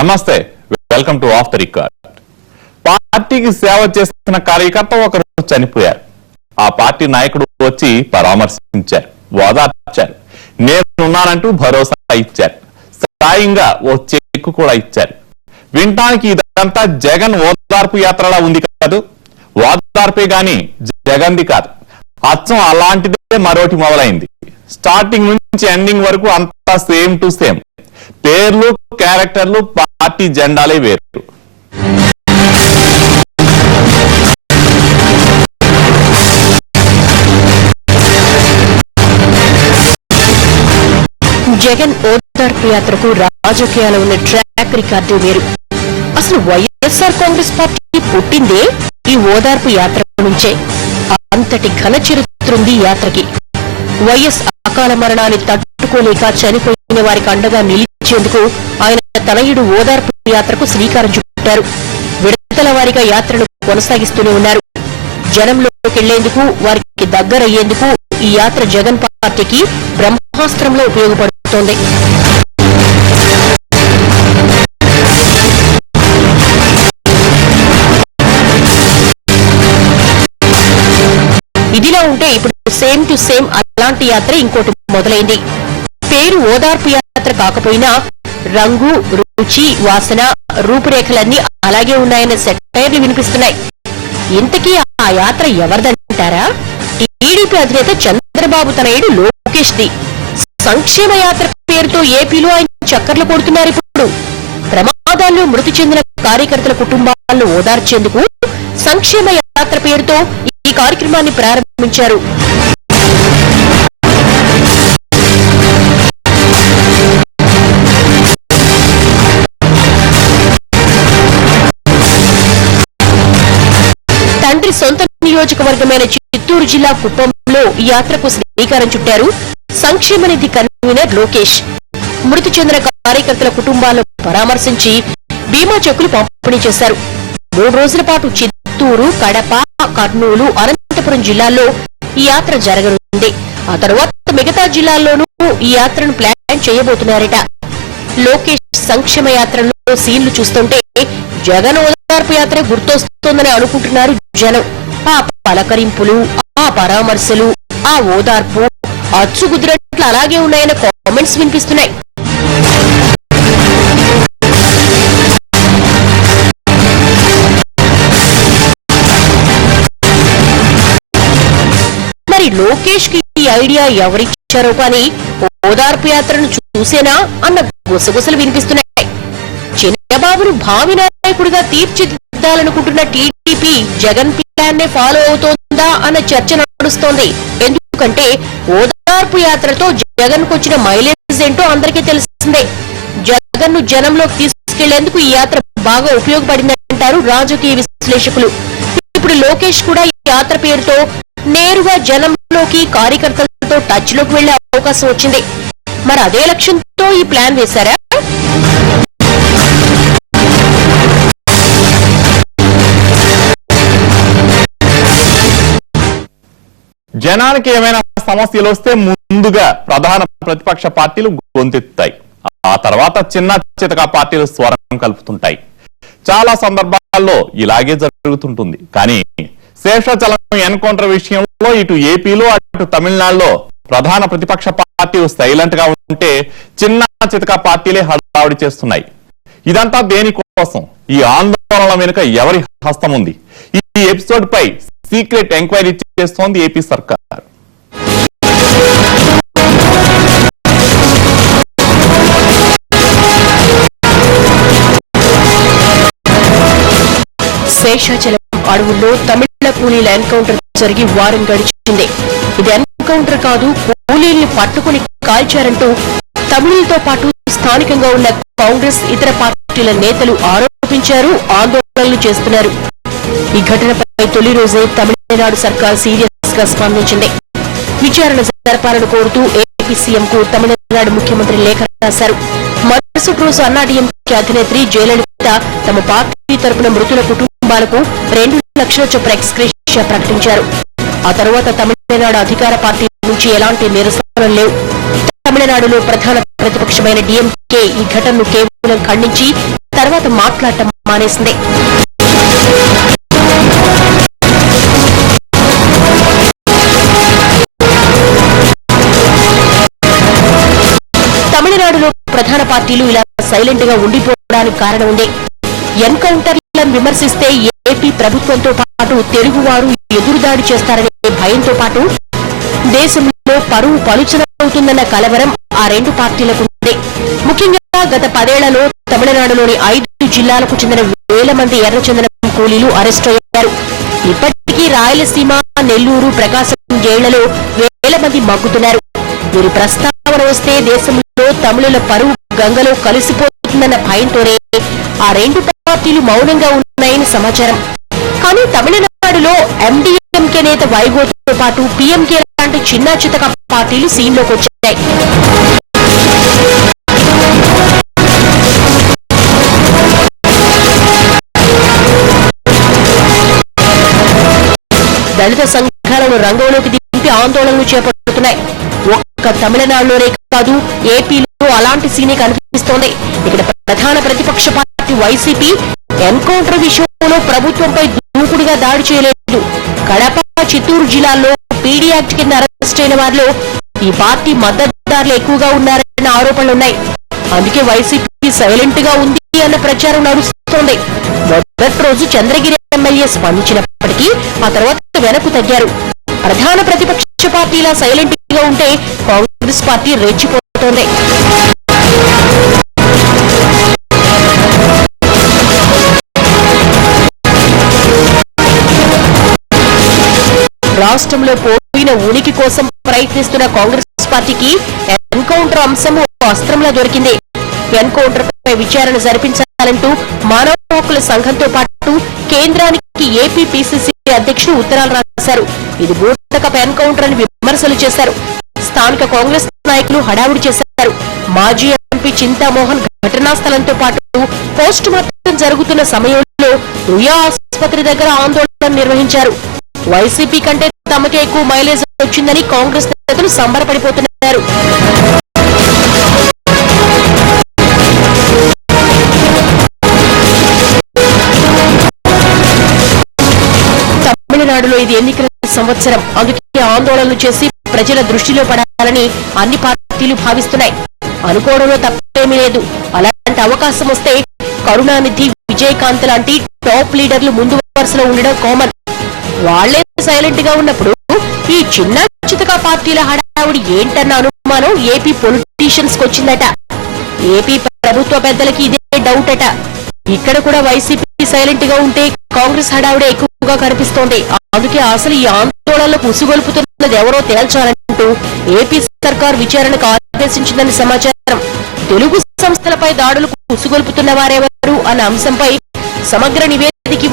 నమస్తే, welcome to of the record. పార్టీకి సేవ చేస్తున్న కార్యకర్త ఒకరు చనిపోయారు. ఆ పార్టీ నాయకుడు వచ్చి పరామర్శించారు, ఓదార్చారు, నేనున్నానంటూ భరోసా ఇచ్చారు. సాయంగా ఓ చెక్కు కూడా ఇచ్చారు. వినటానికి ఇదంతా జగన్ ఓదార్పు యాత్రలా ఉంది కాదు. ఓదార్పే గాని జగన్ది కాదు. అచ్చం అలాంటిదే మరోటి మొదలైంది. స్టార్టింగ్ నుంచి ఎండింగ్ వరకు అంతా సేమ్ టు సేమ్. పేర్లు, క్యారెక్టర్లు, పార్టీ జెండాలే వేరు. జగన్ ఓదార్పు యాత్రకు రాజకీయాలు ఉన్న ట్రాక్ రికార్డు వేరు. అసలు వైఎస్ఆర్ కాంగ్రెస్ పార్టీ పుట్టిందే ఈ ఓదార్పు యాత్ర నుంచే. అంతటి ఘన చరిత్ర ఉంది యాత్రకి. వైఎస్ అకాల మరణాన్ని తట్టుకోలేక చనిపోయిన వారికి అండగా నిలిచేందుకు ఆయన తనయుడు ఓదార్పు యాత్రకు శ్రీకారం చుట్టారు. విడతల వారిగా యాత్రను కొనసాగిస్తూనే ఉన్నారు. జనంలోకి వెళ్లేందుకు, వారికి దగ్గరయ్యేందుకు ఈ యాత్ర జగన్ పార్టీకి బ్రహ్మాస్త్రంలో ఉపయోగపడుతోంది. ఇదిలా ఉంటే ఇప్పుడు సేమ్ టు సేమ్ అలాంటి యాత్ర ఇంకోటి మొదలైంది. పేరు ఓదార్పు యాత్ర కాకపోయినా రంగు, రుచి, వాసన, రూపురేఖలన్నీ అలాగే ఉన్నాయన్న సెటైర్లు వినిపిస్తున్నాయి. ఇంతకీ ఆ యాత్ర ఎవరిదంటారా? టీడీపీ అధినేత చంద్రబాబు తనయుడు లోకేష్ ది. సంక్షేమ యాత్ర పేరుతో ఏపీలో ఆయన చక్కర్లు కొడుతున్నారు. ఇప్పుడు ప్రమాదాల్లో మృతి చెందిన కార్యకర్తల కుటుంబాలను ఓదార్చేందుకు సంక్షేమ యాత్ర పేరుతో ఈ కార్యక్రమాన్ని ప్రారంభించారు. తండ్రి సొంత నియోజకవర్గమైన చిత్తూరు జిల్లా కుప్పంలో ఈ యాత్రకు శ్రీకారం చుట్టారు సంక్షేమ నిధి కన్వీనర్ లోకేష్. మృతి చెందిన కార్యకర్తల కుటుంబాలను పరామర్శించి బీమా చెక్కులు పంపిణీ చేశారు. 3 రోజుల పాటు చిత్తూరు, కడప, కర్నూలు, అనంతపురం జిల్లాల్లో ఈ యాత్ర జరగనుంది. ఆ తర్వాత మిగతా జిల్లాల్లోనూ ఈ యాత్రను ప్లాన్ చేయబోతున్నారట. లోకేష్ సంక్షేమ యాత్రలో సీన్లు చూస్తుంటే జగన్ ఓదార్పు యాత్ర గుర్తొస్తోందని అనుకుంటున్నారు జనం. ఆ పలకరింపులు, ఆ పరామర్శలు, ఆ ఓదార్పు అచ్చుగుద్దినట్లు అలాగే ఉన్నాయన్న కామెంట్స్ వినిపిస్తున్నాయి. మరి లోకేష్ కి ఈ ఐడియా ఎవరిచ్చారో కానీ ఓదార్పు యాత్రను చూసేనా అన్న గుసగుసలు వినిపిస్తున్నాయి. చంద్రబాబును భావి నాయకుడిగా తీర్చిదిద్దాలనుకుంటున్న టీడీపీ జగన్ ప్లాన్ నే ఫాలో అవుతోందా అన్న చర్చ నడుస్తోంది. ఎందుకంటే ఓదార్పు యాత్రతో జగన్ కు వచ్చిన మైలేజ్ ఏంటో అందరికీ తెలిసిందే. జగన్ ను జనంలోకి తీసుకెళ్లేందుకు ఈ యాత్ర బాగా ఉపయోగపడిందంటారు రాజకీయ విశ్లేషకులు. ఇప్పుడు లోకేష్ కూడా ఈ యాత్ర పేరుతో నేరుగా జనంలోకి, కార్యకర్తలతో టచ్ లోకి వెళ్లే అవకాశం వచ్చింది. మరి అదే లక్ష్యంతో ఈ ప్లాన్ వేశారా? జనానికి ఏమైనా సమస్యలు వస్తే ముందుగా ప్రధాన ప్రతిపక్ష పార్టీలు గొంతెత్తాయి. ఆ తర్వాత చిన్న చితక పార్టీలు స్వరం కలుపుతుంటాయి. చాలా సందర్భాల్లో ఇలాగే జరుగుతుంటుంది. కానీ శేషాచలం ఎన్కౌంటర్ విషయంలో ఇటు ఏపీలో అటు తమిళనాడులో ప్రధాన ప్రతిపక్ష పార్టీలు సైలెంట్ గా ఉంటే చిన్న చితక పార్టీలే హడావుడి చేస్తున్నాయి. ఇదంతా దేనికోసం? ఈ ఆందోళన వెనుక ఎవరి హస్తం ఉంది? ఈ ఎపిసోడ్ పై సీక్రెట్ ఎంక్వైరీ చేస్తోంది ఏపీ సర్కార్. శేషాచలం అడవుల్లో తమిళ కూలీల ఎన్కౌంటర్ జరిగి వారం గడిచింది. ఇది ఎన్కౌంటర్ కాదు, కూలీల్ని పట్టుకుని కాల్చారంటూ తమిళులతో పాటు స్థానికంగా ఉన్న కాంగ్రెస్, ఇతర పార్టీల నేతలు ఆరోపించారు, ఆందోళనలు చేస్తున్నారు. ఈ ఘటనపై తొలి రోజే తమిళనాడు సర్కార్ సీరియస్ గా స్పందించింది. విచారణ జరపాలని కోరుతూ ఏపీ సీఎం కు తమిళనాడు ముఖ్యమంత్రి లేఖ రాశారు. మరుసటి రోజు అన్నాడీఎంకే అధినేత్రి జయలలిత తమ పార్టీ తరపున మృతుల కుటుంబాలకు 2 లక్షల చొప్పున ఎక్స్గ్రేషియా ప్రకటించారు. ఆ తర్వాత తమిళనాడు అధికార పార్టీ నుంచి ఎలాంటి నిరసనలు లేవు. తమిళనాడులో ప్రధాన ప్రతిపక్షమైన డీఎంకే ఈ ఘటనను కేవలం ఖండించి తర్వాత మాట్లాడటం మానేసింది. తమిళనాడులో ప్రధాన పార్టీలు ఇలా సైలెంట్ గా ఉండిపోవడానికి కారణం ఉంది. ఎన్కౌంటర్లను విమర్శిస్తే ఏపీ ప్రభుత్వంతో పాటు తెలుగువారు ఎదురుదాడి చేస్తారనే భయంతో పాటు దేశంలో పరువు పలుచనవుతుందన్న కలవరం ఆ రెండు పార్టీలకు ఉంది. ముఖ్యంగా గత 10 ఏళ్లలో తమిళనాడులోని 5 జిల్లాలకు చెందిన వేల మంది ఎర్రచందనం కూలీలు అరెస్టు అయ్యారు. ఇప్పటికీ రాయలసీమ, నెల్లూరు, ప్రకాశం జైళ్లలో వేల మంది మగ్గుతున్నారు. వీరి ప్రస్తావన వస్తే దేశంలో తమిళుల పరువు గంగలో కలిసిపోతుందన్న భయంతోనే ఆ రెండు పార్టీలు మౌనంగా ఉన్నాయని సమాచారం. కానీ తమిళనాడులో ఎండీఎంకే నేత వైగోతో పాటు పీఎంకే లాంటి చిన్న చితక పార్టీలు సీన్లోకి వచ్చాయి. దళిత సంఘాలను రంగంలోకి దింపి ఆందోళనలు చేపడుతున్నాయి. ఒక్క తమిళనాడులోనే కాదు, ఏపీలో అలాంటి సీనే కనిపిస్తోంది. ఇక్కడ ప్రధాన ప్రతిపక్ష పార్టీ వైసీపీ ఎన్కౌంటర్ విషయంలో ప్రభుత్వంపై దూకుడుగా దాడి చేయలేదు. కడప, చిత్తూరు జిల్లాల్లో పీడీ యాక్ట్ కింద అరెస్ట్ అయిన వారిలో ఈ పార్టీ మద్దతుదారులు ఎక్కువగా ఉన్నారన్న ఆరోపణలున్నాయి. అందుకే వైసీపీ సైలెంట్ గా ఉంది అన్న ప్రచారం నడుస్తోంది. మొదటి రోజు చంద్రగిరి ఎమ్మెల్యే స్పందించినప్పటికీ ఆ తర్వాత వెనక్కు తగ్గారు. ప్రధాన ప్రతిపక్ష పార్టీలా సైలెంట్ గా ఉంటే కాంగ్రెస్ పార్టీ రెచ్చిపోతోంది. రాష్ట్రంలో పోయిన ఉనికి కోసం ప్రయత్నిస్తున్న కాంగ్రెస్ పార్టీకి ఎన్కౌంటర్ అంశం అస్త్రంలా దొరికింది. ఎన్కౌంటర్ పై విచారణ జరిపించాలంటూ మానవ హక్కుల సంఘంతో పాటు కేంద్రానికి ఏపీ పీసీసీ అధ్యక్షుడు ఉత్తరాలు రాశారు. ఇది బూటకపు ఎన్కౌంటర్ అని విమర్శలు చేశారు. స్థానిక కాంగ్రెస్ నాయకులు హడావుడి చేశారు. మాజీ ఎంపీ చింతామోహన్ ఘటనా స్థలంతో పాటు పోస్ట్ మార్టం జరుగుతున్న సమయంలో రుయా ఆసుపత్రి దగ్గర ఆందోళన నిర్వహించారు. వైసీపీ కంటే తమకే ఎక్కువ మైలేజ్ వచ్చిందని కాంగ్రెస్ నేతలు సంబరపడిపోతున్నారు. తమిళనాడులో ఇది ఎన్నికల సంవత్సరం. అందుకే ఆందోళనలు చేసి ప్రజల దృష్టిలో పడాలని అన్ని పార్టీలు భావిస్తున్నాయి. అనుకోవడంలో తప్పేమీ లేదు. అలాంటి అవకాశం వస్తే కరుణానిధి, విజయకాంత్ లాంటి టాప్ లీడర్లు ముందు వరుసలో ఉండడం కామన్. వాళ్లే సైలెంట్ గా ఉన్నప్పుడు ఈ చిన్న చితక పార్టీల హడావుడి ఏంటన్న అనుమానం ఏపీ పొలిటీషియన్స్ కు వచ్చిందట. ఏపీ ప్రభుత్వ పెద్దలకి ఇదే డౌట్ అట. ఇక్కడ కూడా వైసీపీ సైలెంట్ గా ఉంటే కాంగ్రెస్ హడావుడే ఎక్కువగా కనిపిస్తోంది. అందుకే అసలు ఈ ఆందోళనలకు ఉసుగొల్పుతున్నది ఎవరో తేల్చాలంటూ ఏపీ సర్కార్ విచారణకు ఆదేశించిందని సమాచారం. తెలుగు సంస్థలపై దాడులకు ఉసుగొల్పుతున్న వారెవరు అన్న అంశంపై సమగ్ర నివేదిక